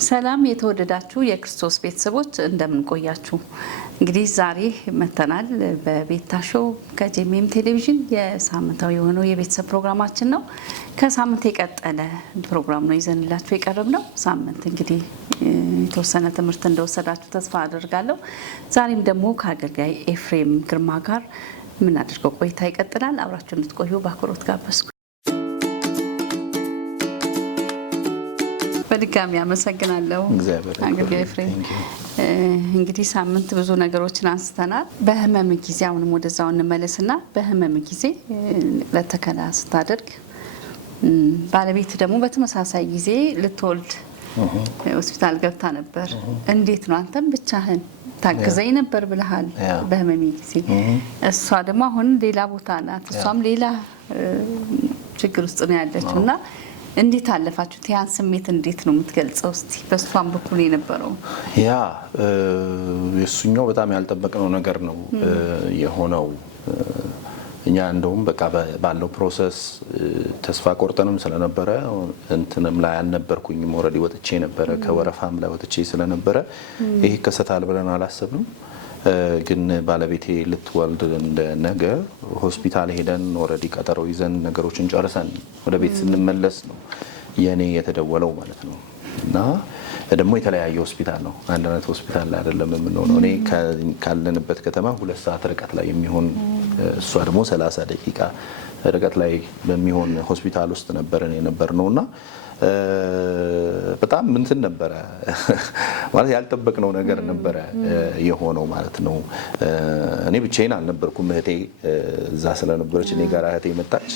ሰላም የተወደዳችሁ የክርስቶስ ቤተሰቦች እንደምን ቆያችሁ? እንግዲህ ዛሬ መተናል በቤታ ሾው ከጄኤምኤም ቴሌቪዥን የሳምንታዊ የሆነው የቤተሰብ ፕሮግራማችን ነው። ከሳምንት የቀጠለ ፕሮግራም ነው ይዘንላችሁ የቀረብነው። ሳምንት እንግዲህ የተወሰነ ትምህርት እንደወሰዳችሁ ተስፋ አደርጋለሁ። ዛሬም ደግሞ ከአገልጋይ ኤፍሬም ግርማ ጋር የምናደርገው ቆይታ ይቀጥላል። አብራችሁ እንድትቆዩ በአክብሮት ጋበዝኩ። በድጋሚ አመሰግናለሁ አገልጋይ ኤፍሬም። እንግዲህ ሳምንት ብዙ ነገሮችን አንስተናል። በህመም ጊዜ አሁንም ወደዛው እንመለስና በህመም ጊዜ ለተከላ ስታደርግ ባለቤት ደግሞ በተመሳሳይ ጊዜ ልትወልድ ሆስፒታል ገብታ ነበር። እንዴት ነው አንተም ብቻህን ታግዘኝ ነበር ብለሃል በህመም ጊዜ፣ እሷ ደግሞ አሁን ሌላ ቦታ ናት፣ እሷም ሌላ ችግር ውስጥ ነው ያለችውና እንዴት አለፋችሁት? ያን ስሜት እንዴት ነው የምትገልጸው? እስቲ በሷም በኩል የነበረው ያ የሱኛው በጣም ያልጠበቅነው ነገር ነው የሆነው። እኛ እንደውም በቃ ባለው ፕሮሰስ ተስፋ ቆርጠንም ስለነበረ እንትንም ላይ አልነበርኩኝም። ኦልሬዲ ወጥቼ ነበረ፣ ከወረፋም ላይ ወጥቼ ስለነበረ ይሄ ከሰታል ብለን አላሰብንም። ግን ባለቤቴ ልትወልድ እንደ ነገ ሆስፒታል ሄደን ኦልሬዲ ቀጠሮ ይዘን ነገሮችን ጨርሰን ወደ ቤት ስንመለስ ነው የኔ የተደወለው ማለት ነው። እና ደግሞ የተለያየ ሆስፒታል ነው፣ አንድ አይነት ሆስፒታል ላይ አይደለም የምንሆነው። እኔ ካለንበት ከተማ 2 ሰዓት ርቀት ላይ የሚሆን እሷ ደግሞ 30 ደቂቃ ርቀት ላይ በሚሆን ሆስፒታል ውስጥ ነበርን የነበርነውና በጣም እንትን ነበረ ማለት ያልጠበቅነው ነገር ነበረ የሆነው ማለት ነው። እኔ ብቻዬን አልነበርኩም፣ እህቴ እዛ ስለነበረች እኔ ጋር እህቴ መጣች።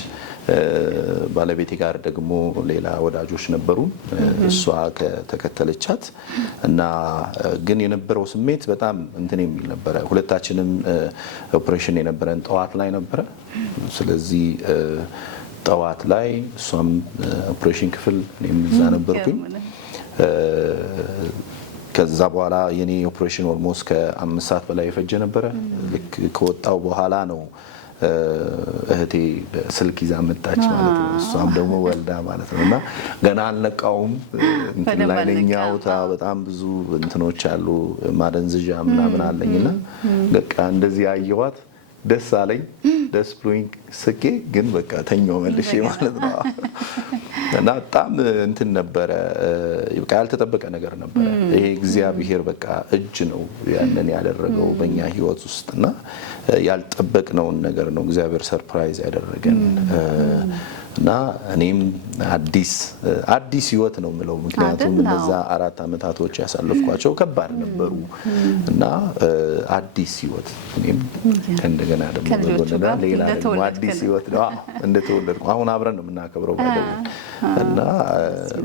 ባለቤቴ ጋር ደግሞ ሌላ ወዳጆች ነበሩ፣ እሷ ከተከተለቻት እና ግን የነበረው ስሜት በጣም እንትን የሚል ነበረ። ሁለታችንም ኦፕሬሽን የነበረን ጠዋት ላይ ነበረ። ስለዚህ ጠዋት ላይ እሷም ኦፕሬሽን ክፍል እኔም እዛ ነበርኩኝ። ከዛ በኋላ የኔ ኦፕሬሽን ኦልሞስት ከ5 ሰዓት በላይ የፈጀ ነበረ። ልክ ከወጣው በኋላ ነው እህቴ ስልክ ይዛ መጣች ማለት ነው። እሷም ደግሞ ወልዳ ማለት ነው። እና ገና አልነቃውም እንትን ላይ ነኛውታ በጣም ብዙ እንትኖች አሉ፣ ማደንዝዣ ምናምን አለኝና በቃ እንደዚህ አየኋት፣ ደስ አለኝ፣ ደስ ብሎኝ ስቄ ግን በቃ ተኛው መልሼ ማለት ነው። እና በጣም እንትን ነበረ፣ በቃ ያልተጠበቀ ነገር ነበረ። ይሄ እግዚአብሔር በቃ እጅ ነው ያንን ያደረገው በእኛ ህይወት ውስጥና ያልጠበቅነውን ነገር ነው እግዚአብሔር ሰርፕራይዝ ያደረገን። እና እኔም አዲስ ህይወት ነው የምለው፣ ምክንያቱም እነዛ 4 አመታቶች ያሳለፍኳቸው ከባድ ነበሩ እና አዲስ ህይወት እኔም እንደገና ደግሞ በጎንና ሌላ ደግሞ አዲስ ህይወት ነው እንደተወለድኩ አሁን አብረን ነው የምናከብረው ማለት ነው። እና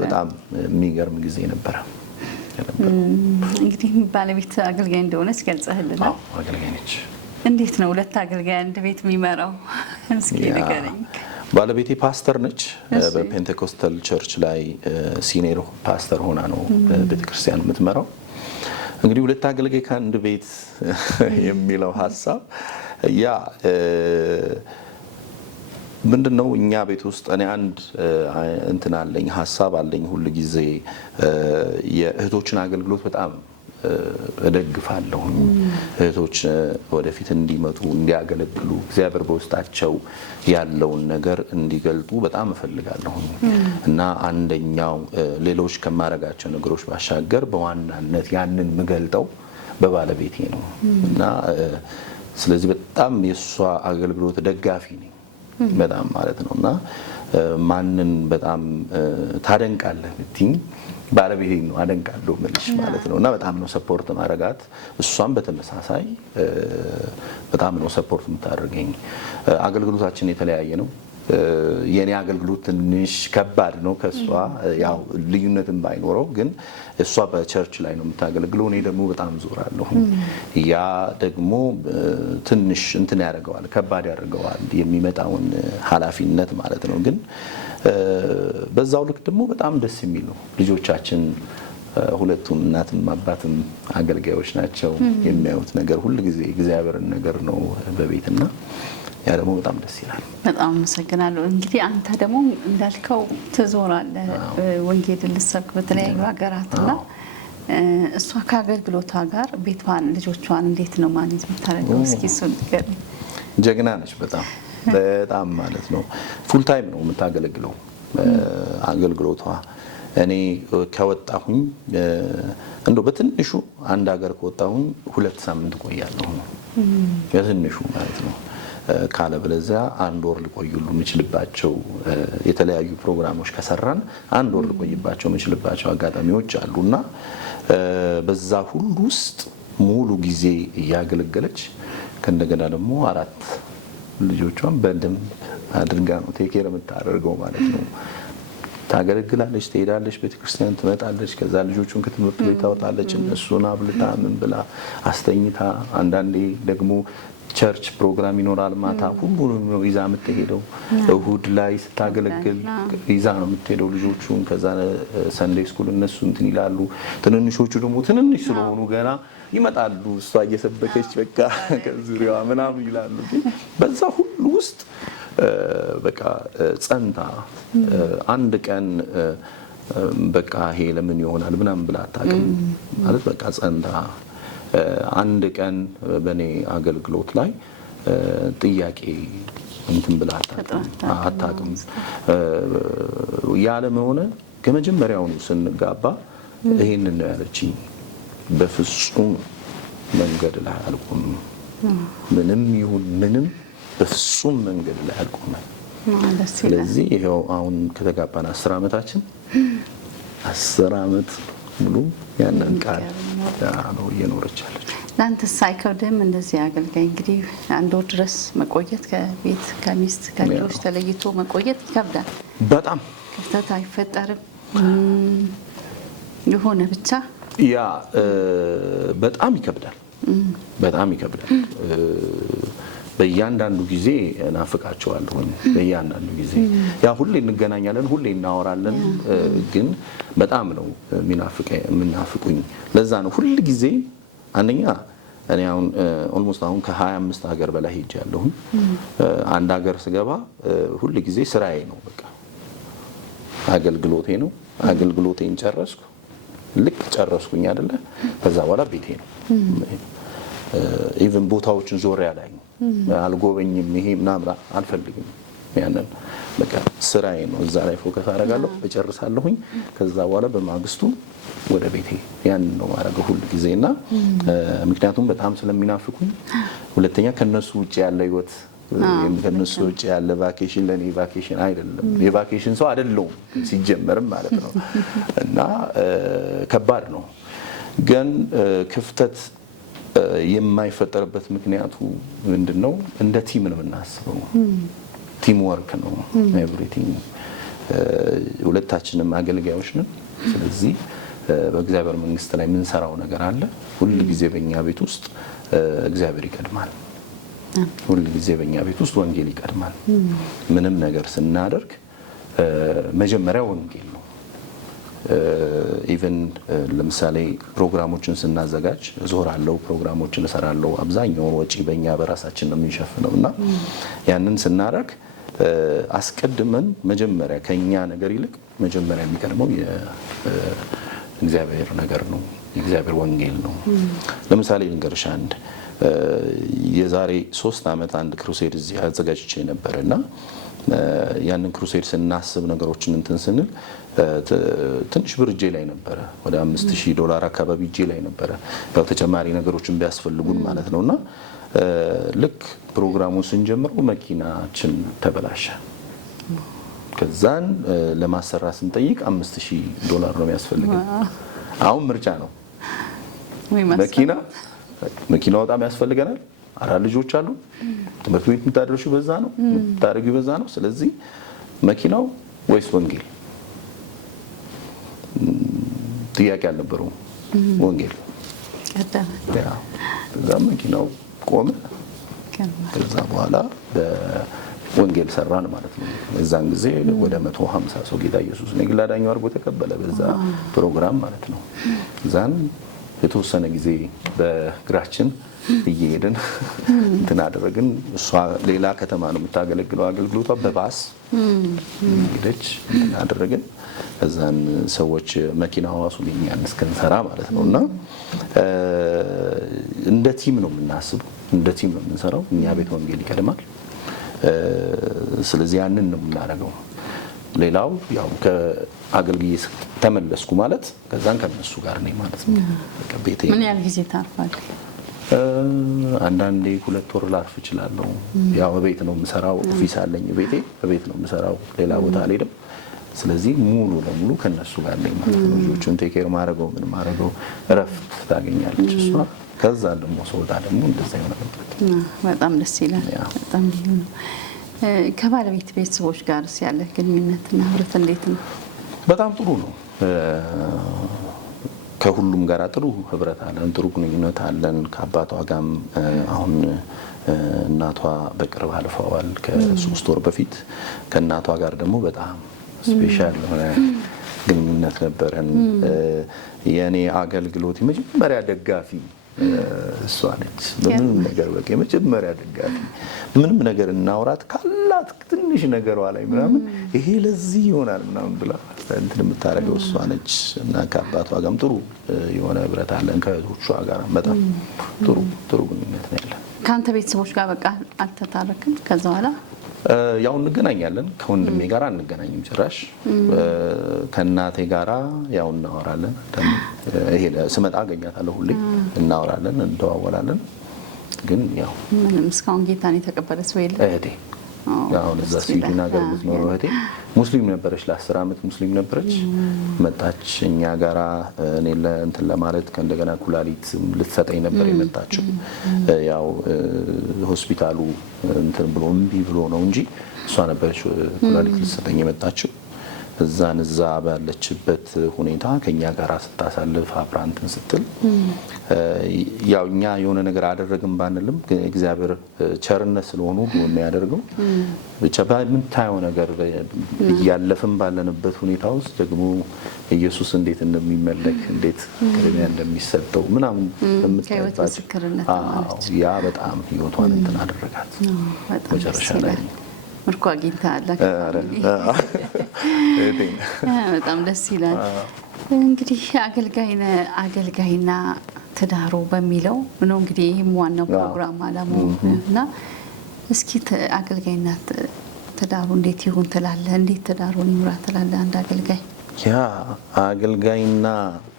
በጣም የሚገርም ጊዜ ነበረ። እንግዲህ ባለቤት አገልጋይ እንደሆነች ገልጸህልናል። አዎ አገልጋይ ነች። እንዴት ነው ሁለት አገልጋይ አንድ ቤት የሚመራው? እስኪ ንገረኝ። ባለቤቴ ፓስተር ነች። በፔንቴኮስታል ቸርች ላይ ሲኒየር ፓስተር ሆና ነው ቤተክርስቲያን የምትመራው። እንግዲህ ሁለት አገልጋይ ከአንድ ቤት የሚለው ሀሳብ ያ ምንድነው? እኛ ቤት ውስጥ እኔ አንድ እንትን አለኝ፣ ሀሳብ አለኝ። ሁሉ ጊዜ የእህቶችን አገልግሎት በጣም እደግፋለሁ። እህቶች ወደፊት እንዲመጡ እንዲያገለግሉ እግዚአብሔር በውስጣቸው ያለውን ነገር እንዲገልጡ በጣም እፈልጋለሁ እና አንደኛው ሌሎች ከማረጋቸው ነገሮች ባሻገር በዋናነት ያንን ምገልጠው በባለቤቴ ነው እና ስለዚህ በጣም የሷ አገልግሎት ደጋፊ ነኝ በጣም ማለት ነውና ማንን በጣም ታደንቃለህ ብትኝ ባለቤቴ ነው አደንቃለሁ ምንሽ ማለት ነውና በጣም ነው ሰፖርት ማረጋት። እሷም በተመሳሳይ በጣም ነው ሰፖርት የምታደርገኝ። አገልግሎታችን የተለያየ ነው። የኔ አገልግሎት ትንሽ ከባድ ነው ከሷ፣ ያው ልዩነትም ባይኖረው ግን እሷ በቸርች ላይ ነው የምታገለግለው፣ እኔ ደግሞ በጣም ዞራለሁ። ያ ደግሞ ትንሽ እንትን ያደርገዋል፣ ከባድ ያደርገዋል የሚመጣውን ኃላፊነት ማለት ነው። ግን በዛው ልክ ደግሞ በጣም ደስ የሚል ነው። ልጆቻችን ሁለቱም እናትም አባትም አገልጋዮች ናቸው። የሚያዩት ነገር ሁሉ ጊዜ እግዚአብሔርን ነገር ነው በቤትና ያ ደግሞ በጣም ደስ ይላል። በጣም አመሰግናለሁ። እንግዲህ አንተ ደግሞ እንዳልከው ትዞራለህ ወንጌልን ልትሰብክ በተለያዩ ሀገራትና እሷ ከአገልግሎቷ ጋር ቤቷን ልጆቿን እንዴት ነው ማኔጅ የምታደርገው? እስኪ እሱን ንገረኝ። ጀግና ነች በጣም ማለት ነው። ፉል ታይም ነው የምታገለግለው አገልግሎቷ። እኔ ከወጣሁኝ እንደው በትንሹ አንድ ሀገር ከወጣሁኝ 2 ሳምንት ቆያለሁ በትንሹ ማለት ነው። ካለበለዚያ 1 ወር ልቆይሉ የምችልባቸው የተለያዩ ፕሮግራሞች ከሰራን 1 ወር ልቆይባቸው የምችልባቸው አጋጣሚዎች አሉና በዛ ሁሉ ውስጥ ሙሉ ጊዜ እያገለገለች ከእንደገና ደግሞ 4 ልጆቿን በደንብ አድርጋ ነው ቴኬር የምታደርገው ማለት ነው። ታገለግላለች፣ ትሄዳለች፣ ቤተክርስቲያን ትመጣለች፣ ከዛ ልጆቹን ከትምህርት ቤት ታወጣለች፣ እነሱን አብልታ ምን ብላ አስተኝታ፣ አንዳንዴ ደግሞ ቸርች ፕሮግራም ይኖራል ማታ፣ ሁሉንም ነው ይዛ የምትሄደው። እሁድ ላይ ስታገለግል ይዛ ነው የምትሄደው ልጆቹን። ከዛ ሰንዴይ ስኩል እነሱ እንትን ይላሉ። ትንንሾቹ ደግሞ ትንንሽ ስለሆኑ ገና ይመጣሉ፣ እሷ እየሰበከች በቃ ከዙሪያዋ ምናምን ይላሉ። በዛ ሁሉ ውስጥ በቃ ጸንታ አንድ ቀን በቃ ይሄ ለምን ይሆናል ምናምን ብላ አታውቅም ማለት በቃ ጸንታ አንድ ቀን በኔ አገልግሎት ላይ ጥያቄ እንትን ብላ አታውቅም። ያለም ሆነ ከመጀመሪያውኑ ስንጋባ ይሄንን ነው ያለችኝ፣ በፍጹም መንገድ ላይ አልቆምም፣ ምንም ይሁን ምንም በፍጹም መንገድ ላይ አልቆምም። ስለዚህ ይሄው አሁን ከተጋባን 10 ዓመታችን 10 ዓመት ሙሉ ያንን ቃል ነው እየኖረች ያለችው። ለአንተስ አይከብድም? እንደዚህ አገልጋይ እንግዲህ 1 ወር ድረስ መቆየት ከቤት ከሚስት ከልጆች ተለይቶ መቆየት ይከብዳል። በጣም ክፍተት አይፈጠርም? የሆነ ብቻ ያ በጣም ይከብዳል፣ በጣም ይከብዳል። በእያንዳንዱ ጊዜ እናፍቃቸዋለሁ። በእያንዳንዱ ጊዜ ያ ሁሌ እንገናኛለን፣ ሁሌ እናወራለን፣ ግን በጣም ነው የሚናፍቁኝ። ለዛ ነው ሁል ጊዜ አንደኛ እኔ አሁን ኦልሞስት አሁን ከ25 ሀገር በላይ ሄጃለሁ። አንድ ሀገር ስገባ ሁል ጊዜ ስራዬ ነው፣ በቃ አገልግሎቴ ነው። አገልግሎቴን ጨረስኩ፣ ልክ ጨረስኩኝ አይደለ? ከዛ በኋላ ቤቴ ነው። ኢቭን ቦታዎችን ዞር ያላኝ አልጎበኝም፣ ይሄ ምናምን አልፈልግም። ያንን በቃ ስራዬ ነው፣ እዛ ላይ ፎከስ አደርጋለሁ፣ እጨርሳለሁኝ። ከዛ በኋላ በማግስቱ ወደ ቤቴ ያንን ነው ማድረገው ሁሉ ጊዜና ምክንያቱም በጣም ስለሚናፍቁኝ። ሁለተኛ ከነሱ ውጪ ያለ ህይወት ከነሱ ውጪ ያለ ቫኬሽን ለኔ ቫኬሽን አይደለም፣ የቫኬሽን ሰው አይደለሁም ሲጀመርም ማለት ነው። እና ከባድ ነው ግን ክፍተት የማይፈጠርበት ምክንያቱ ምንድነው? እንደ ቲም ነው የምናስበው። ቲም ወርክ ነው ኤቭሪቲንግ። ሁለታችንም አገልጋዮች ነን። ስለዚህ በእግዚአብሔር መንግስት ላይ የምንሰራው ነገር አለ። ሁል ጊዜ በእኛ ቤት ውስጥ እግዚአብሔር ይቀድማል። ሁል ጊዜ በእኛ ቤት ውስጥ ወንጌል ይቀድማል። ምንም ነገር ስናደርግ መጀመሪያ ወንጌል ነው። ኢቨን ለምሳሌ ፕሮግራሞችን ስናዘጋጅ ዞራለሁ፣ ፕሮግራሞችን እሰራለሁ። አብዛኛውን ወጪ በእኛ በራሳችን ነው የምንሸፍነው እና ያንን ስናደርግ አስቀድመን መጀመሪያ ከኛ ነገር ይልቅ መጀመሪያ የሚቀድመው የእግዚአብሔር ነገር ነው፣ የእግዚአብሔር ወንጌል ነው። ለምሳሌ ልንገርሽ፣ አንድ የዛሬ 3 ዓመት አንድ ክሩሴድ እዚህ አዘጋጅቼ ነበር እና ያንን ክሩሴድ ስናስብ ነገሮችን እንትን ስንል ትንሽ ብር እጄ ላይ ነበረ፣ ወደ $5000 አካባቢ እጄ ላይ ነበረ። ያው ተጨማሪ ነገሮችን ቢያስፈልጉን ማለት ነውና ልክ ፕሮግራሙን ስንጀምረው መኪናችን ተበላሸ። ከዛን ለማሰራት ስንጠይቅ $5000 ነው የሚያስፈልገን። አሁን ምርጫ ነው፣ መኪና በጣም ያስፈልገናል። 4 ልጆች አሉ፣ ትምህርት ቤት የምታደርሺው በዛ ነው፣ የምታደርጊው በዛ ነው። ስለዚህ መኪናው ወይስ ወንጌል? ጥያቄ አልነበረውም፣ ወንጌል። ከዛ መኪናው ቆመ። ከዛ በኋላ በወንጌል ሰራን ማለት ነው። እዛን ጊዜ ወደ 150 ሰው ጌታ ኢየሱስ ነው የግል አዳኙ አድርጎ ተቀበለ፣ በዛ ፕሮግራም ማለት ነው። እዛን የተወሰነ ጊዜ በእግራችን እየሄድን እንትን አደረግን። እሷ ሌላ ከተማ ነው የምታገለግለው፣ አገልግሎቷ በባስ ሄደች እንትን አደረግን። ከዛን ሰዎች መኪና ዋሱን እኛን እስከንሰራ ማለት ነው። እና እንደ ቲም ነው የምናስበው፣ እንደ ቲም ነው የምንሰራው። እኛ ቤት ወንጌል ይቀድማል። ስለዚህ ያንን ነው የምናደርገው። ሌላው ያው ከአገልግዬ ተመለስኩ ማለት ከዛን ከነሱ ጋር ነኝ ማለት ነው። ቤቴ ምን ያህል ጊዜ ታርፋለህ? አንዳንዴ 2 ወር ላርፍ እችላለሁ። ያው በቤት ነው የምሰራው፣ ኦፊስ አለኝ ቤቴ፣ በቤት ነው የምሰራው፣ ሌላ ቦታ አልሄድም። ስለዚህ ሙሉ ለሙሉ ከነሱ ጋር ነኝ ማለት ነው። ልጆቹን ቴክ ኬር ማድረገው ምን ማድረገው እረፍት ታገኛለች እሷ። ከዛ ደግሞ ሰውዳ ደግሞ እንደዛ ይሆናል። በጣም ደስ ይላል። በጣም ልዩ ነው። ከባለቤት ቤተሰቦች ጋር ያለ ግንኙነትና ህብረት እንዴት ነው? በጣም ጥሩ ነው። ከሁሉም ጋር ጥሩ ህብረት አለን፣ ጥሩ ግንኙነት አለን። ከአባቷ ጋርም አሁን እናቷ በቅርብ አልፈዋል ከ3 ወር በፊት። ከእናቷ ጋር ደግሞ በጣም ስፔሻል የሆነ ግንኙነት ነበረን። የኔ አገልግሎት የመጀመሪያ ደጋፊ እሷ ነች። በምንም ነገር በቃ የመጀመሪያ ደጋፊ፣ ምንም ነገር እናውራት ካላት ትንሽ ነገሯ ላይ ምናምን ይሄ ለዚህ ይሆናል ምናምን ብላ እንትን የምታደርገው እሷ ነች። እና ከአባቷ ጋርም ጥሩ የሆነ ህብረት አለን። ከእህቶቿ ጋር በጣም ጥሩ ግንኙነት ነው ያለን። ከአንተ ቤተሰቦች ጋር በቃ አልተታረክም? ከዛ በኋላ ያው እንገናኛለን። ከወንድሜ ጋር አንገናኝም ጭራሽ። ከእናቴ ጋራ ያው እናወራለን። ይሄ ስመጣ አገኛታለሁ፣ ሁሌ እናወራለን፣ እንደዋወላለን። ግን ያው ምንም እስካሁን ጌታን የተቀበለ ሰው የለም። እህቴ አሁን እዛ ስዊድን ሀገር የምትኖረው እህቴ ሙስሊም ነበረች፣ ለ10 ዓመት ሙስሊም ነበረች። መጣች እኛ ጋራ እኔ እንትን ለማለት ከእንደገና ኩላሊት ልትሰጠኝ ነበር የመጣችው። ያው ሆስፒታሉ እንትን ብሎ እምቢ ብሎ ነው እንጂ እሷ ነበረች ኩላሊት ልትሰጠኝ የመጣችው። እዛ ባለችበት ሁኔታ ከኛ ጋር ስታሳልፍ አብራ እንትን ስትል ያው እኛ የሆነ ነገር አደረግን ባንልም እግዚአብሔር ቸርነት ስለሆኑ የሚያደርገው ብቻ በምታየው ነገር እያለፍን ባለንበት ሁኔታ ውስጥ ደግሞ ኢየሱስ እንዴት እንደሚመለክ እንዴት ቅድሚያ እንደሚሰጠው ምናምን የምታይባቸው ያ በጣም ህይወቷን እንትን አደረጋት። መጨረሻ ላይ ምርኮ አግኝተሃል። በጣም ደስ ይላል። እንግዲህ አገልጋይና ትዳሩ በሚለው ነው እንግዲህ ይህም ዋናው ፕሮግራም አላማው እና እስኪ አገልጋይና ትዳሩ እንዴት ይሁን ትላለህ? እንዴት ትዳሩን ይምራ ትላለህ? አንድ አገልጋይ አገልጋይና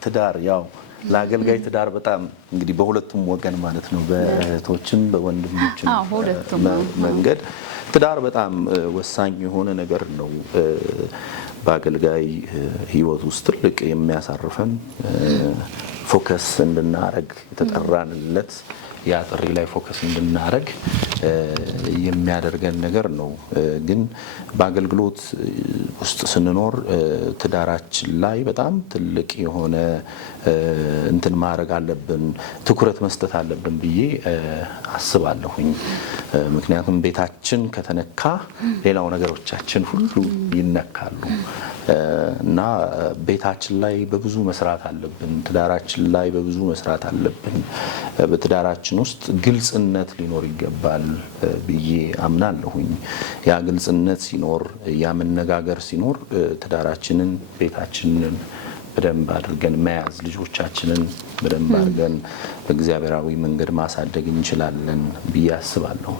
ትዳር ያው ለአገልጋይ ትዳር በጣም እንግዲህ በሁለቱም ወገን ማለት ነው፣ በእህቶችም በወንድሞችም መንገድ ትዳር በጣም ወሳኝ የሆነ ነገር ነው። በአገልጋይ ህይወት ውስጥ ትልቅ የሚያሳርፈን ፎከስ እንድናረግ የተጠራንለት ያ ጥሪ ላይ ፎከስ እንድናረግ የሚያደርገን ነገር ነው። ግን በአገልግሎት ውስጥ ስንኖር ትዳራችን ላይ በጣም ትልቅ የሆነ እንትን ማድረግ አለብን፣ ትኩረት መስጠት አለብን ብዬ አስባለሁኝ። ምክንያቱም ቤታችን ከተነካ ሌላው ነገሮቻችን ሁሉ ይነካሉ እና ቤታችን ላይ በብዙ መስራት አለብን። ትዳራችን ላይ በብዙ መስራት አለብን። በትዳራችን ውስጥ ግልጽነት ሊኖር ይገባል ብዬ አምናለሁኝ። ያ ግልጽነት ሲኖር፣ ያ መነጋገር ሲኖር ትዳራችንን፣ ቤታችንን በደንብ አድርገን መያዝ፣ ልጆቻችንን በደንብ አድርገን በእግዚአብሔራዊ መንገድ ማሳደግ እንችላለን ብዬ አስባለሁ።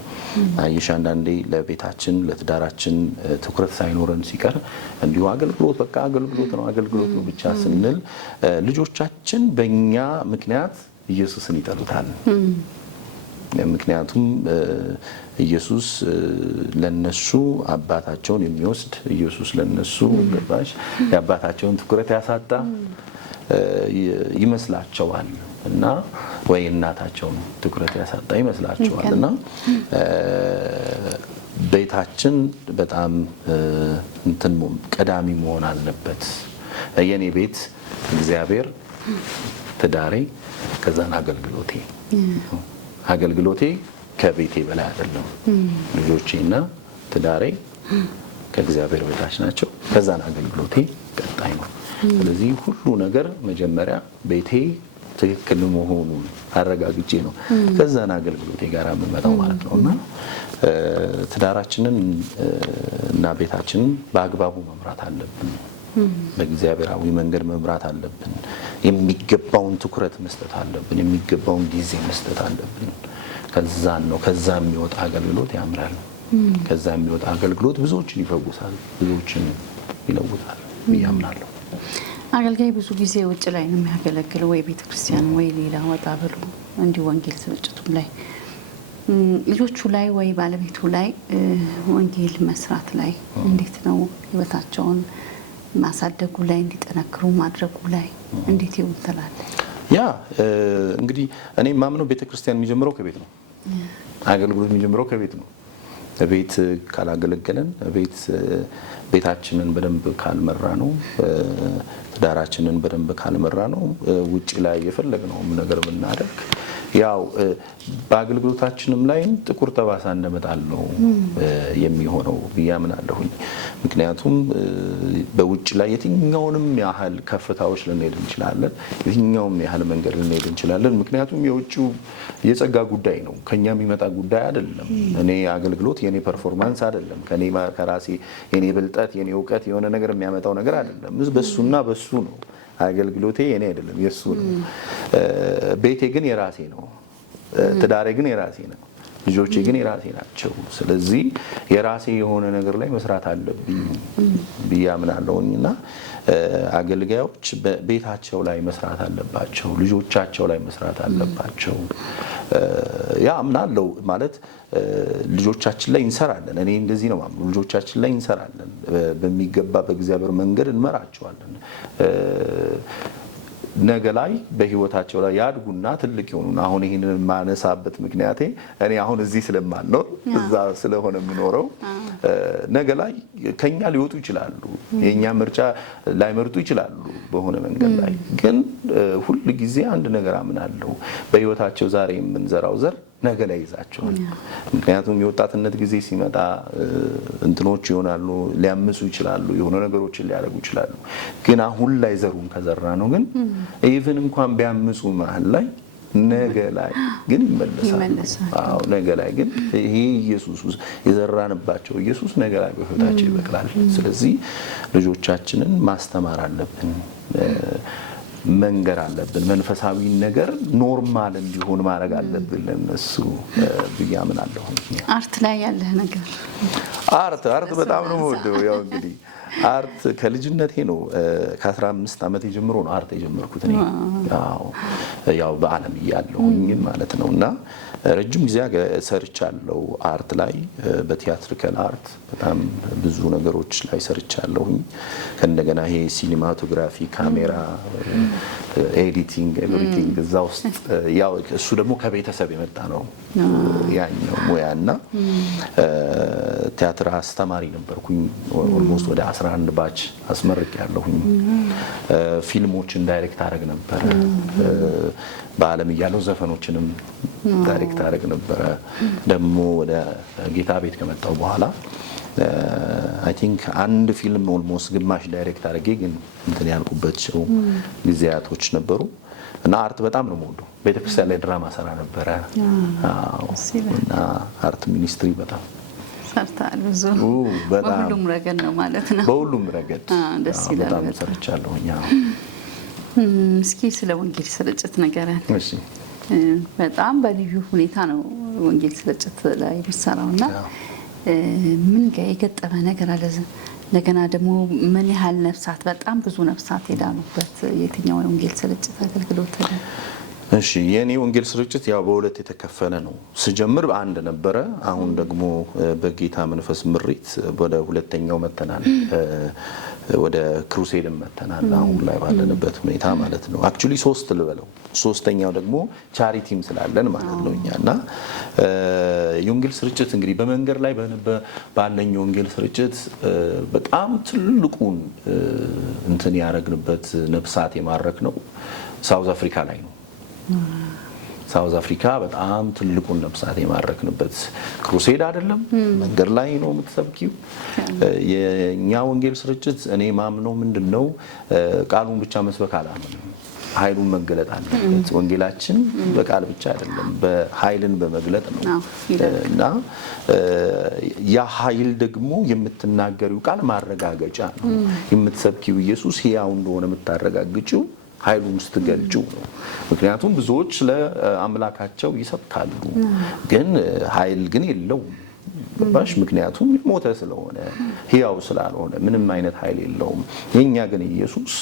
አይሽ አንዳንዴ ለቤታችን ለትዳራችን ትኩረት ሳይኖረን ሲቀር እንዲሁ አገልግሎት በቃ አገልግሎት ነው ብቻ ስንል ልጆቻችን በእኛ ምክንያት ኢየሱስን ይጠሉታል። ምክንያቱም ኢየሱስ ለነሱ አባታቸውን የሚወስድ ኢየሱስ ለነሱ ገባሽ የአባታቸውን ትኩረት ያሳጣ ይመስላቸዋል እና ወይ እናታቸውን ትኩረት ያሳጣ ይመስላቸዋል እና ቤታችን በጣም እንትን ቀዳሚ መሆን አለበት። የኔ ቤት እግዚአብሔር፣ ትዳሬ፣ ከዛን አገልግሎቴ ከቤቴ በላይ አይደለም። ልጆቼና ትዳሬ ከእግዚአብሔር በታች ናቸው። ከዛን አገልግሎቴ ቀጣይ ነው። ስለዚህ ሁሉ ነገር መጀመሪያ ቤቴ፣ ትክክል መሆኑን አረጋግጬ ነው ከዛን አገልግሎቴ ጋር የምመጣው ማለት ነውና ትዳራችንን እና ቤታችንን በአግባቡ መምራት አለብን። በእግዚአብሔራዊ መንገድ መምራት አለብን። የሚገባውን ትኩረት መስጠት አለብን። የሚገባውን ጊዜ መስጠት አለብን። ከዛ የሚወጣ አገልግሎት ያምራል። ከዛ የሚወጣ አገልግሎት ብዙዎችን ይፈውሳል፣ ብዙዎችን ይለውጣል ብዬ አምናለሁ። አገልጋይ ብዙ ጊዜ ውጭ ላይ ነው የሚያገለግለው፣ ወይ ቤተክርስቲያን ወይ ሌላ ወጣ ብሎ እንዲህ ወንጌል ስርጭቱም ላይ ልጆቹ ላይ ወይ ባለቤቱ ላይ ወንጌል መስራት ላይ እንዴት ነው ህይወታቸውን ማሳደጉ ላይ እንዲጠነክሩ ማድረጉ ላይ እንዴት ይውተላል? ያ እንግዲህ እኔ ማምነው ቤተክርስቲያን የሚጀምረው ከቤት ነው። አገልግሎት የሚጀምረው ከቤት ነው። ቤት ካላገለገለን ቤታችንን በደንብ ካልመራ ነው ትዳራችንን በደንብ ካልመራ ነው ውጪ ላይ የፈለግነው ነገር ብናደርግ ያው በአገልግሎታችንም ላይ ጥቁር ጠባሳ እንደመጣል ነው የሚሆነው ብዬ አምናለሁኝ። ምክንያቱም በውጭ ላይ የትኛውንም ያህል ከፍታዎች ልንሄድ እንችላለን፣ የትኛውም ያህል መንገድ ልንሄድ እንችላለን። ምክንያቱም የውጭው የጸጋ ጉዳይ ነው፣ ከኛ የሚመጣ ጉዳይ አይደለም። እኔ አገልግሎት የኔ ፐርፎርማንስ አይደለም፣ ከራሴ የኔ ብልጠት የኔ እውቀት የሆነ ነገር የሚያመጣው ነገር አይደለም። በሱና በሱ ነው። አገልግሎቴ የኔ አይደለም፣ የሱ ነው። ቤቴ ግን የራሴ ነው። ትዳሬ ግን የራሴ ነው። ልጆቼ ግን የራሴ ናቸው። ስለዚህ የራሴ የሆነ ነገር ላይ መስራት አለብኝ ብዬ አምናለሁኝና አገልጋዮች ቤታቸው ላይ መስራት አለባቸው፣ ልጆቻቸው ላይ መስራት አለባቸው። ያ አምናለሁ ማለት ልጆቻችን ላይ እንሰራለን። እኔ እንደዚህ ነው ማለት ልጆቻችን ላይ እንሰራለን። በሚገባ በእግዚአብሔር መንገድ እንመራቸዋለን። ነገ ላይ በህይወታቸው ላይ ያድጉና ትልቅ ይሆኑና አሁን ይሄንን ማነሳበት ምክንያቴ እኔ አሁን እዚህ ስለማልኖር እዛ ስለሆነ የምኖረው ነገ ላይ ከኛ ሊወጡ ይችላሉ። የኛ ምርጫ ላይመርጡ ይችላሉ። በሆነ መንገድ ላይ ግን ሁሉ ጊዜ አንድ ነገር አምናለሁ፣ በህይወታቸው ዛሬ የምንዘራው ዘር ነገ ላይ ይዛቸዋል። ምክንያቱም የወጣትነት ጊዜ ሲመጣ እንትኖች ይሆናሉ፣ ሊያምፁ ይችላሉ፣ የሆነ ነገሮችን ሊያደርጉ ይችላሉ። ግን አሁን ላይ ዘሩን ከዘራ ነው ግን ኢቭን እንኳን ቢያምፁ መሀል ላይ ነገ ላይ ግን ይመለሳሉ። አዎ ነገ ላይ ግን ይሄ ኢየሱስ የዘራንባቸው ኢየሱስ ነገ ላይ በህይወታቸው ይበቅላል። ስለዚህ ልጆቻችንን ማስተማር አለብን፣ መንገር አለብን። መንፈሳዊ ነገር ኖርማል እንዲሆን ማድረግ አለብን ለነሱ ብዬ አምናለሁ። አርት ላይ ያለህ ነገር? አርት በጣም ነው የምወደው። ያው እንግዲህ አርት ከልጅነቴ ነው፣ ከ15 ዓመት ጀምሮ ነው አርት የጀመርኩት እኔ። ያው በዓለም እያለሁኝ ማለት ነውና ረጅም ጊዜ ሰርቻለሁ አርት ላይ። በቲያትሪካል አርት በጣም ብዙ ነገሮች ላይ ሰርቻለሁኝ። ከእንደገና ይሄ ሲኒማቶግራፊ፣ ካሜራ፣ ኤዲቲንግ ኤቭሪቲንግ እዛ ውስጥ ያው እሱ ደግሞ ከቤተሰብ የመጣ ነው ያኛው ሙያና ቲያትር አስተማሪ ነበርኩኝ። ኦልሞስት ወደ 11 ባች አስመርቄያለሁኝ። ፊልሞችን ዳይሬክት አደረግ ነበር። በዓለም እያለው ዘፈኖችንም ዳይሬክት አደረግ ነበረ። ደግሞ ወደ ጌታ ቤት ከመጣው በኋላ አይ ቲንክ አንድ ፊልም ኦልሞስት ግማሽ ዳይሬክት አድርጌ ግን እንትን ያልኩባቸው ጊዜያቶች ነበሩ እና አርት በጣም ነው የምወደው። ቤተክርስቲያን ላይ ድራማ ሰራ ነበረ እና አርት ሚኒስትሪ በጣም ሰርታል። ብዙ በሁሉም ረገድ ነው ማለት ነው። በሁሉም ረገድ ደስ ይላል። በጣም ሰርቻለሁ። እስኪ ስለ ወንጌል ስርጭት ንገረን። እሺ። በጣም በልዩ ሁኔታ ነው ወንጌል ስርጭት ላይ የሚሰራውና ምን ጋር የገጠመ ነገር አለ? እንደገና ደግሞ ምን ያህል ነፍሳት፣ በጣም ብዙ ነፍሳት የዳኑበት የትኛው ወንጌል ስርጭት አገልግሎት? እሺ የኔ ወንጌል ስርጭት ያው በሁለት የተከፈለ ነው። ስጀምር በአንድ ነበረ። አሁን ደግሞ በጌታ መንፈስ ምሪት ወደ ሁለተኛው መተናል፣ ወደ ክሩሴድም መተናል። አሁን ላይ ባለንበት ሁኔታ ማለት ነው። አክቹሊ 3 ልበለው። ሶስተኛው ደግሞ ቻሪቲም ስላለን ማለት ነው እኛና የወንጌል ስርጭት እንግዲህ በመንገድ ላይ ባለኝ ወንጌል ስርጭት በጣም ትልቁን እንትን ያደረግንበት ነፍሳት የማረክ ነው ሳውዝ አፍሪካ ላይ ነው። ሳውዝ አፍሪካ በጣም ትልቁን ነፍሳት የማረክንበት ክሩሴድ አይደለም፣ መንገድ ላይ ነው የምትሰብኪው። የኛ ወንጌል ስርጭት እኔ ማምነው ምንድነው ቃሉን ብቻ መስበክ አላምንም። ኃይሉን መገለጥ አለበት። ወንጌላችን በቃል ብቻ አይደለም፣ በኃይልን በመግለጥ ነው እና ያ ኃይል ደግሞ የምትናገሪው ቃል ማረጋገጫ ነው። የምትሰብኪው ኢየሱስ ሕያው እንደሆነ የምታረጋግጪው ኃይሉን ስትገልጪው ነው። ምክንያቱም ብዙዎች ለአምላካቸው ይሰብካሉ፣ ግን ኃይል ግን የለውም። ባሽ ምክንያቱም ሞተ ስለሆነ ሕያው ስላልሆነ ምንም አይነት ኃይል የለውም። የኛ ግን ኢየሱስ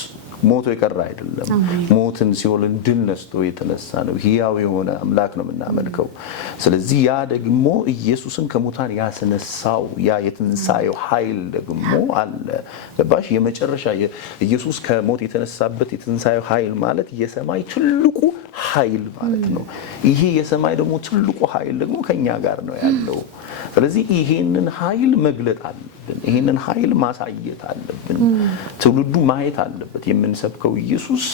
ሞቶ የቀረ አይደለም። ሞትን ሲኦልን ድል ነስቶ የተነሳ ነው። ሕያው የሆነ አምላክ ነው የምናመልከው። ስለዚህ ያ ደግሞ ኢየሱስን ከሙታን ያስነሳው ያ የትንሣኤው ኃይል ደግሞ አለ። ገባሽ? የመጨረሻ ኢየሱስ ከሞት የተነሳበት የትንሣኤው ኃይል ማለት የሰማይ ትልቁ ኃይል ማለት ነው። ይሄ የሰማይ ደግሞ ትልቁ ኃይል ደግሞ ከኛ ጋር ነው ያለው። ስለዚህ ይሄንን ኃይል መግለጥ አለብን። ይሄንን ኃይል ማሳየት አለብን። ትውልዱ ማየት አለበት። የምንሰብከው ኢየሱስ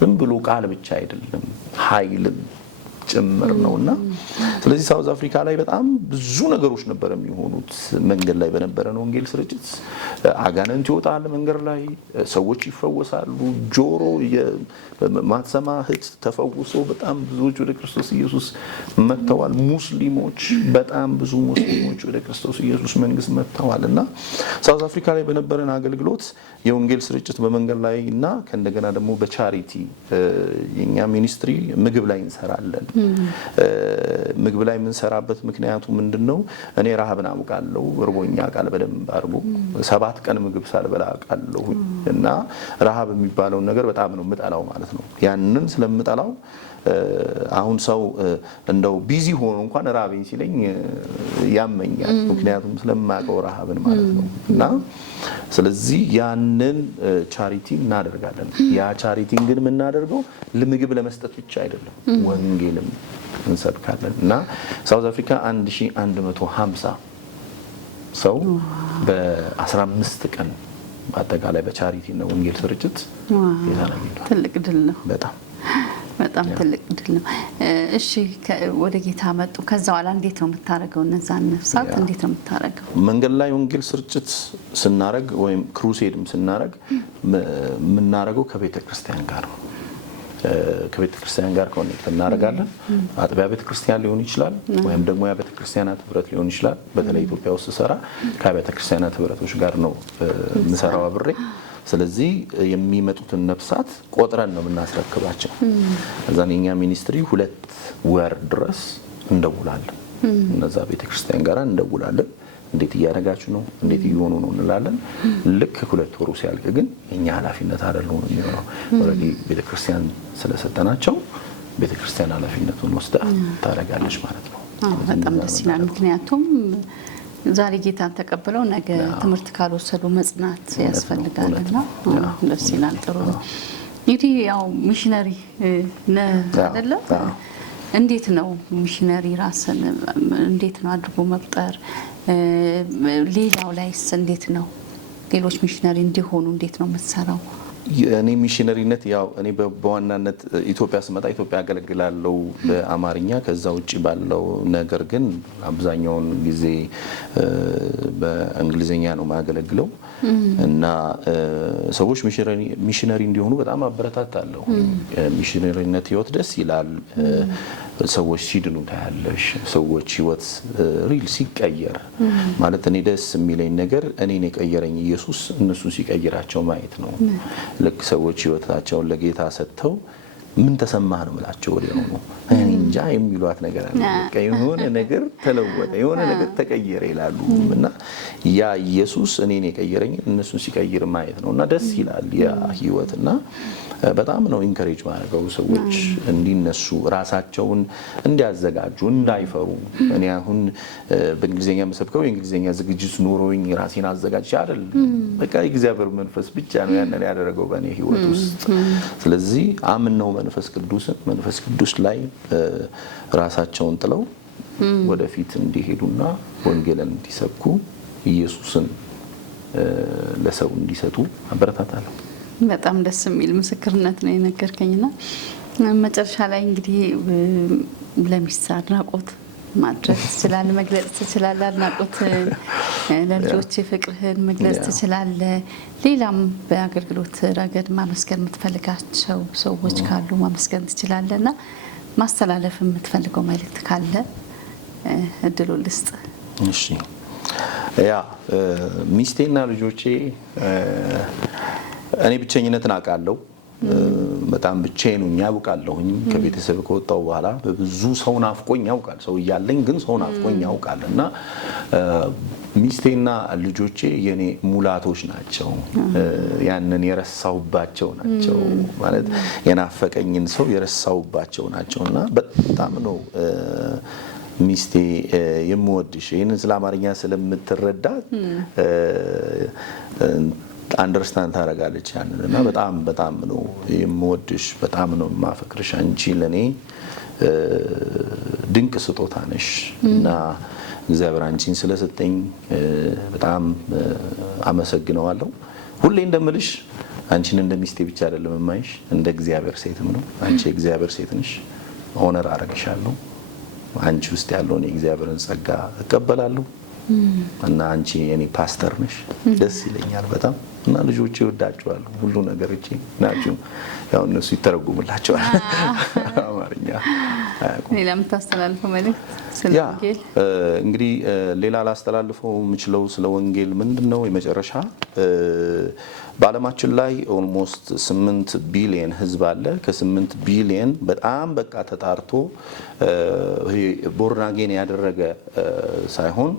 ዝም ብሎ ቃል ብቻ አይደለም፣ ኃይልም ጭምር ነውና ስለዚህ ሳውዝ አፍሪካ ላይ በጣም ብዙ ነገሮች ነበር የሚሆኑት። መንገድ ላይ በነበረን ወንጌል ስርጭት አጋንንት ይወጣል፣ መንገድ ላይ ሰዎች ይፈወሳሉ። ጆሮ ማትሰማ እህት ተፈውሶ በጣም ብዙዎች ወደ ክርስቶስ ኢየሱስ መጥተዋል። ሙስሊሞች በጣም ብዙ ሙስሊሞች ወደ ክርስቶስ ኢየሱስ መንግስት መጥተዋል እና ሳውዝ አፍሪካ ላይ በነበረን አገልግሎት የወንጌል ስርጭት በመንገድ ላይ እና ከእንደገና ደግሞ በቻሪቲ የኛ ሚኒስትሪ ምግብ ላይ እንሰራለን። ምግብ ላይ የምንሰራበት ምክንያቱ ምንድነው? እኔ ረሃብን አውቃለሁ፣ እርቦኛ ቃል በደንብ አርቦ 7 ቀን ምግብ ሳልበላ አውቃለሁ እና ረሃብ የሚባለውን ነገር በጣም ነው የምጠላው ማለት ነው። ያንን ስለምጠላው አሁን ሰው እንደው ቢዚ ሆኖ እንኳን ራበኝ ሲለኝ ያመኛል፣ ምክንያቱም ስለማውቀው ረሃብን ማለት ነው። እና ስለዚህ ያንን ቻሪቲ እናደርጋለን። ያ ቻሪቲን ግን የምናደርገው ለምግብ ለመስጠት ብቻ አይደለም፣ ወንጌልም እንሰብካለን። እና ሳውዝ አፍሪካ 1150 ሰው በ15 ቀን በአጠቃላይ በቻሪቲ እና ወንጌል ስርጭት ይዛናል። ትልቅ ድል ነው። በጣም ትልቅ ድል ነው። እሺ ወደ ጌታ መጡ። ከዛ በኋላ እንዴት ነው የምታረገው? እነዛን ነፍሳት እንዴት ነው የምታረገው? መንገድ ላይ ወንጌል ስርጭት ስናረግ ወይም ክሩሴድም ስናረግ የምናረገው ከቤተ ክርስቲያን ጋር ነው። ከቤተ ክርስቲያን ጋር ኮኔክት እናደርጋለን። አጥቢያ ቤተ ክርስቲያን ሊሆን ይችላል፣ ወይም ደግሞ ያ ቤተ ክርስቲያናት ህብረት ሊሆን ይችላል። በተለይ ኢትዮጵያ ውስጥ ሰራ ከቤተ ክርስቲያናት ህብረቶች ጋር ነው የምሰራው አብሬ። ስለዚህ የሚመጡትን ነፍሳት ቆጥረን ነው የምናስረክባቸው። እዛን የኛ ሚኒስትሪ 2 ወር ድረስ እንደውላለን። እነዛ ቤተክርስቲያን ጋር እንደውላለን። እንዴት እያደረጋችሁ ነው? እንዴት እየሆኑ ነው እንላለን። ልክ 2 ወሩ ሲያልቅ ግን የኛ ኃላፊነት አይደለም ነው የሚሆነው። ኦሬዲ ቤተክርስቲያን ስለሰጠናቸው ቤተክርስቲያን ኃላፊነቱን ወስዳ ታደርጋለች ማለት ነው። በጣም ደስ ይላል። ምክንያቱም ዛሬ ጌታን ተቀብለው ነገ ትምህርት ካልወሰዱ መጽናት ያስፈልጋልና ደስ ይላል። ጥሩ ነው። እንግዲህ ያው ሚሽነሪ አይደለ? እንዴት ነው ሚሽነሪ ራስን እንዴት ነው አድርጎ መቅጠር? ሌላው ላይስ እንዴት ነው? ሌሎች ሚሽነሪ እንዲሆኑ እንዴት ነው የምትሰራው? እኔ ሚሽነሪነት ያው እኔ በዋናነት ኢትዮጵያ ስመጣ ኢትዮጵያ አገለግላለሁ በአማርኛ። ከዛ ውጪ ባለው ነገር ግን አብዛኛውን ጊዜ በእንግሊዝኛ ነው ማገለግለው እና ሰዎች ሚሽነሪ እንዲሆኑ በጣም አበረታታለሁ። ሚሽነሪነት ህይወት ደስ ይላል። ሰዎች ሲድኑ ታያለሽ። ሰዎች ህይወት ሪል ሲቀየር ማለት እኔ ደስ የሚለኝ ነገር እኔን የቀየረኝ ኢየሱስ እነሱ ሲቀይራቸው ማየት ነው። ልክ ሰዎች ህይወታቸውን ለጌታ ሰጥተው ምን ተሰማህ ነው የምላቸው። ወዲያው ነው እኔ እንጃ የሚሏት ነገር አለ። የሆነ ነገር ተለወጠ፣ የሆነ ነገር ተቀየረ ይላሉ። እና ያ ኢየሱስ እኔን የቀየረኝ እነሱን ሲቀይር ማየት ነውና ደስ ይላል ያ ህይወትና በጣም ነው ኢንከሬጅ ማድረገው ሰዎች እንዲነሱ ራሳቸውን እንዲያዘጋጁ እንዳይፈሩ። እኔ አሁን በእንግሊዘኛ መሰብከው የእንግሊዘኛ ዝግጅት ኖሮኝ ራሴን አዘጋጅ አይደል። በቃ የእግዚአብሔር መንፈስ ብቻ ነው ያንን ያደረገው በእኔ ህይወት ውስጥ። ስለዚህ አምነው መንፈስ ቅዱስ ላይ ራሳቸውን ጥለው ወደፊት እንዲሄዱና ወንጌልን እንዲሰብኩ ኢየሱስን ለሰው እንዲሰጡ አበረታታለሁ። በጣም ደስ የሚል ምስክርነት ነው የነገርከኝና መጨረሻ ላይ እንግዲህ ለሚስት አድናቆት ማድረግ ትችላለህ፣ መግለጽ ትችላለህ። አድናቆትን ለልጆች ፍቅርህን መግለጽ ትችላለህ። ሌላም በአገልግሎት ረገድ ማመስገን የምትፈልጋቸው ሰዎች ካሉ ማመስገን ትችላለህ እና ማስተላለፍ የምትፈልገው መልእክት ካለ እድሉን ልስጥ። እሺ፣ ያ ሚስቴና ልጆቼ እኔ ብቸኝነትን አውቃለሁ። በጣም ብቻዬን ሆኜ ያውቃለሁኝ። ከቤተሰብ ከወጣሁ በኋላ በብዙ ሰው ናፍቆኝ ያውቃል። ሰው እያለኝ ግን ሰው ናፍቆኝ ያውቃል እና ሚስቴና ልጆቼ የኔ ሙላቶች ናቸው። ያንን የረሳሁባቸው ናቸው ማለት የናፈቀኝን ሰው የረሳሁባቸው ናቸው እና በጣም ነው ሚስቴ የምወድሽ። ይህንን ስለ አማርኛ ስለምትረዳ አንደርስታንድ ታደርጋለች ያንን እና በጣም ነው የምወድሽ፣ በጣም ነው የማፈቅርሽ። አንቺ ለኔ ድንቅ ስጦታ ነሽ እና እግዚአብሔር አንቺን ስለሰጠኝ በጣም አመሰግነዋለሁ። ሁሌ እንደምልሽ አንቺን እንደ ሚስቴ ብቻ አይደለም የማይሽ፣ እንደ እግዚአብሔር ሴትም ነው። አንቺ የእግዚአብሔር ሴት ነሽ። ኦነር አደርግሻለሁ። አንቺ ውስጥ ያለውን የእግዚአብሔርን ጸጋ እቀበላለሁ እና አንቺ የኔ ፓስተር ነሽ። ደስ ይለኛል በጣም እና ልጆቼ እወዳቸዋለሁ። ሁሉ ነገሮቼ ናቸው። ያው እነሱ ይተረጉምላቸዋል አማርኛ አያውቁም። ሌላ የምታስተላልፈው መልእክት ስለ ወንጌል? እንግዲህ ሌላ ላስተላልፈው የምችለው ስለ ወንጌል ምንድን ነው? የመጨረሻ በዓለማችን ላይ ኦልሞስት 8 ቢሊየን ህዝብ አለ። ከ8 ቢሊየን በጣም በቃ ተጣርቶ ቦርናጌን ያደረገ ሳይሆን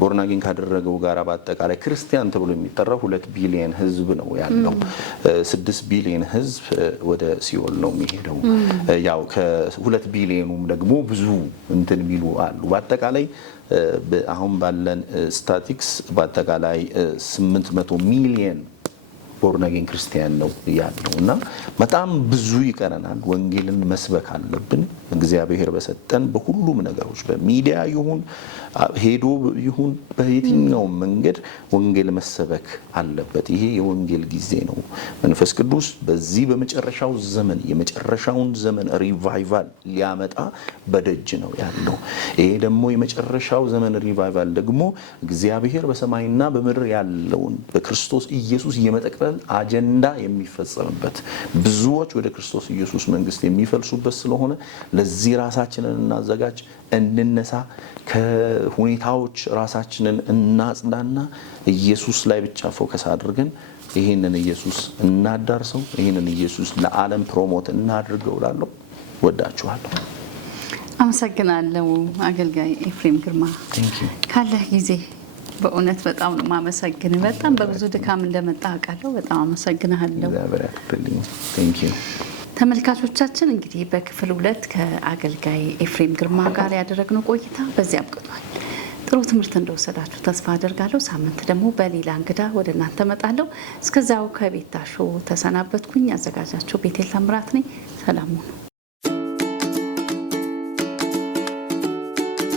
ቦርናጌን ካደረገው ጋር በአጠቃላይ ክርስቲያን ተብሎ የሚጠራው 2 ቢሊየን ህዝብ ነው ያለው። 6 ቢሊየን ህዝብ ወደ ሲኦል ነው የሚሄደው። ያው ከ2 ቢሊየኑም ደግሞ ብዙ እንትን የሚሉ አሉ። በአጠቃላይ አሁን ባለን ስታቲክስ በአጠቃላይ 800 ሚሊየን ቦርናጌን ክርስቲያን ነው ያለው እና በጣም ብዙ ይቀረናል። ወንጌልን መስበክ አለብን። እግዚአብሔር በሰጠን በሁሉም ነገሮች በሚዲያ ይሁን ሄዶ ይሁን በየትኛውም መንገድ ወንጌል መሰበክ አለበት። ይሄ የወንጌል ጊዜ ነው። መንፈስ ቅዱስ በዚህ በመጨረሻው ዘመን የመጨረሻውን ዘመን ሪቫይቫል ሊያመጣ በደጅ ነው ያለው። ይሄ ደግሞ የመጨረሻው ዘመን ሪቫይቫል ደግሞ እግዚአብሔር በሰማይና በምድር ያለውን በክርስቶስ ኢየሱስ የመጠቅለል አጀንዳ የሚፈጸምበት ብዙዎች ወደ ክርስቶስ ኢየሱስ መንግስት የሚፈልሱበት ስለሆነ ለዚህ ራሳችንን እናዘጋጅ፣ እንነሳ፣ ከሁኔታዎች ራሳችንን እናጽዳና ኢየሱስ ላይ ብቻ ፎከስ አድርገን ይህንን ኢየሱስ እናዳርሰው፣ ይህንን ኢየሱስ ለዓለም ፕሮሞት እናድርገው። ላለሁ ወዳችኋለሁ። አመሰግናለሁ። አገልጋይ ኤፍሬም ግርማ ካለህ ጊዜ በእውነት በጣም ነው ማመሰግን። በጣም በብዙ ድካም እንደመጣ አውቃለሁ። በጣም አመሰግናለሁ። ተመልካቾቻችን እንግዲህ በክፍል 2 ከአገልጋይ ኤፍሬም ግርማ ጋር ያደረግነው ቆይታ በዚህ አብቅቷል። ጥሩ ትምህርት እንደወሰዳችሁ ተስፋ አደርጋለሁ። ሳምንት ደግሞ በሌላ እንግዳ ወደ እናንተ እመጣለሁ። እስከዛው ከቤታሾ ተሰናበትኩኝ። አዘጋጃችሁ ቤቴል ታምራት ነኝ። ሰላም ሁኑ።